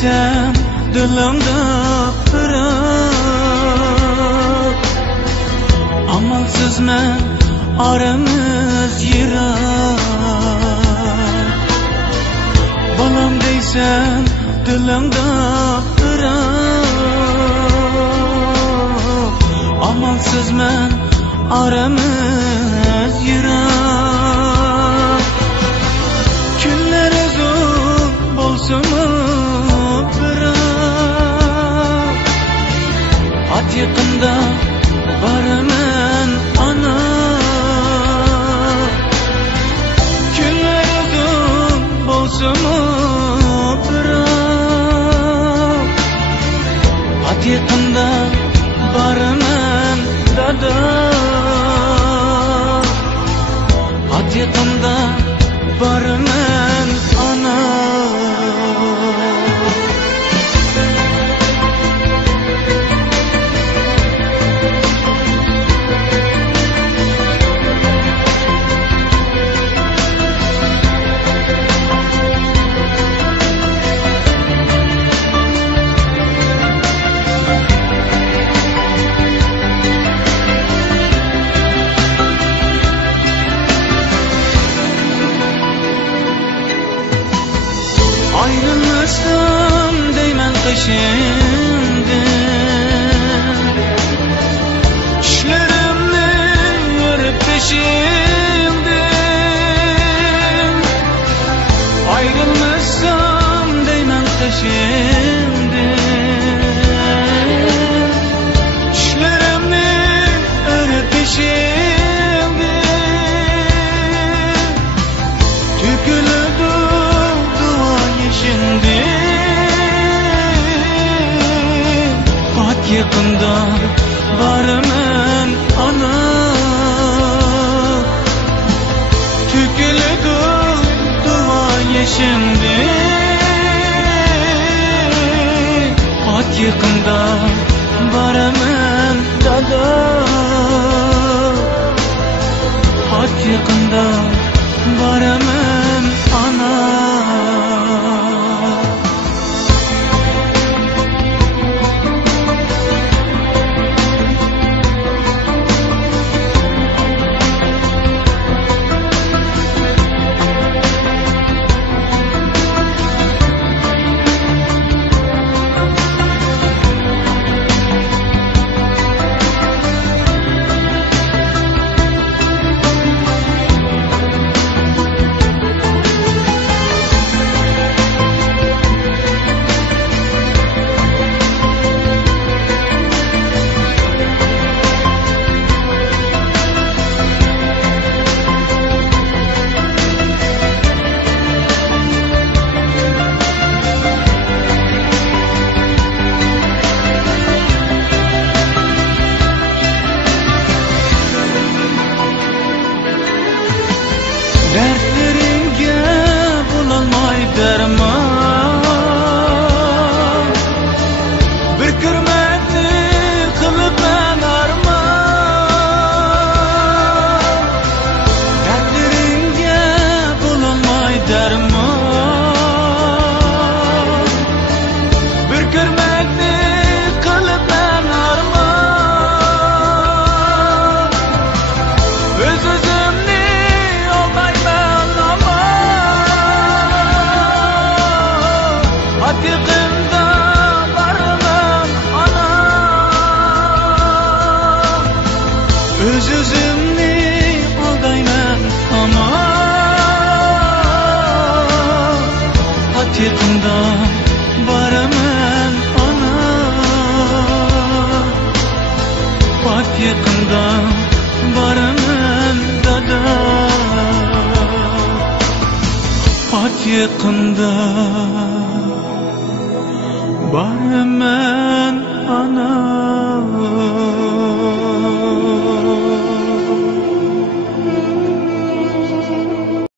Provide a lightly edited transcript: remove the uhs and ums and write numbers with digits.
desem dilimde kırık. Amalsız men aramız yirak. Balam desem dilimde kırık. Amalsız men aramız yirak. Günler uzun bolsun mu bırak. At yakında varımın ana. Günler uzun bolsun mu bırak. At yakında varımın dada. At yakında varımın ana. Ayrılmasam değmen peşimde. Düşlerimle yarıp peşimde. Ayrılmasam değmen peşimde. Düşlerimle yarıp peşimde. Tükülüdü şimdi at yakında varımın ana. Tükülüdü duaya şimdi at yakında varımın dada. At yakında varımın ana. Dertlerimge bulanmay derman. Bir kırmekni kılıp ben arman. Dertlerimge bulanmay derman. Bir kırmekni kılıp ben arman. Öz-özümni at yakında varımın ana. Öz-özümni aldayman ama. At yakında varımın ana. At yakında varımın dada. At yakında varımın